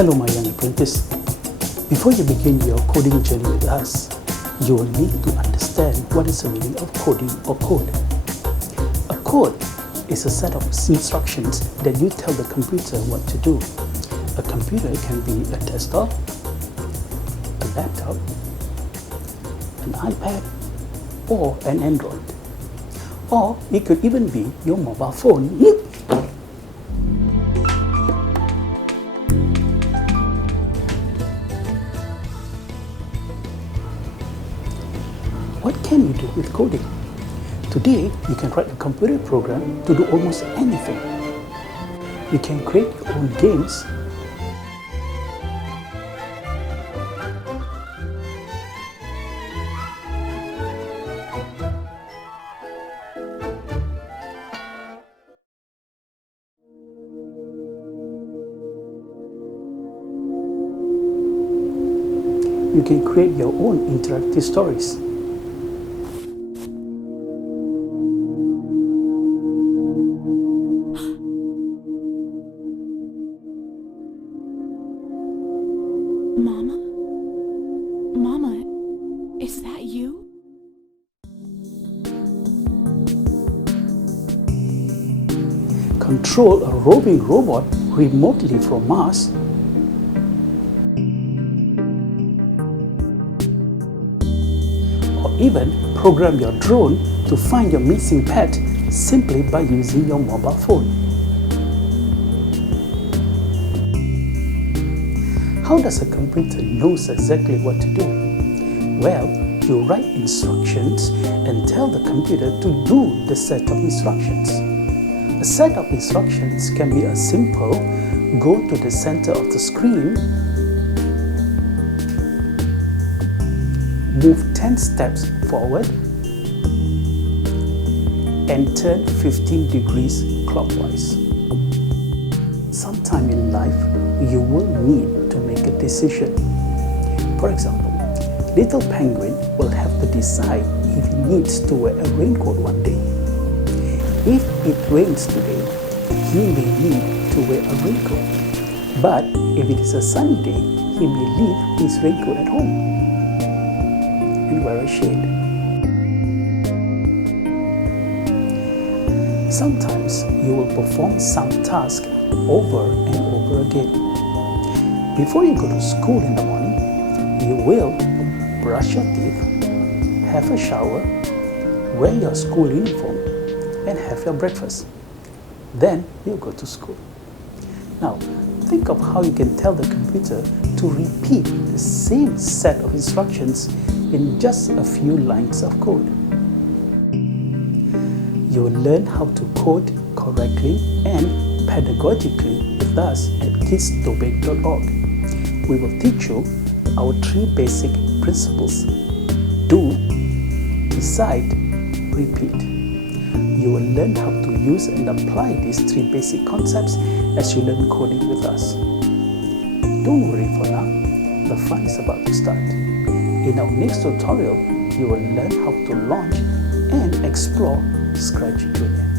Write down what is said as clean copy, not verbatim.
Hello, my young apprentice. Before you begin your coding journey with us, you will need to understand what is the meaning of coding or code. A code is a set of instructions that you tell the computer what to do. A computer can be a desktop, a laptop, an iPad, or an Android. Or it could even be your mobile phone. What can you do with coding? Today, you can write a computer program to do almost anything. You can create your own games. You can create your own interactive stories. Mama, is that you? Control a roving robot remotely from Mars. Or even program your drone to find your missing pet simply by using your mobile phone. How does a computer know exactly what to do? Well, you write instructions and tell the computer to do the set of instructions. A set of instructions can be as simple: go to the center of the screen, move 10 steps forward, and turn 15 degrees clockwise. Sometime in life, you will need to make a decision. For example, little penguin will have to decide if he needs to wear a raincoat one day. If it rains today, he may need to wear a raincoat. But if it is a sunny day, he may leave his raincoat at home and wear a shade. Sometimes you will perform some task over and over again. Before you go to school in the morning, you will brush your teeth, have a shower, wear your school uniform, and have your breakfast. Then you go to school. Now, think of how you can tell the computer to repeat the same set of instructions in just a few lines of code. You will learn how to code correctly and pedagogically with us at kidsdomain.org. We will teach you our 3 basic principles: do, decide, repeat. You will learn how to use and apply these 3 basic concepts as you learn coding with us. Don't worry for now, the fun is about to start. In our next tutorial, you will learn how to launch and explore Scratch Junior.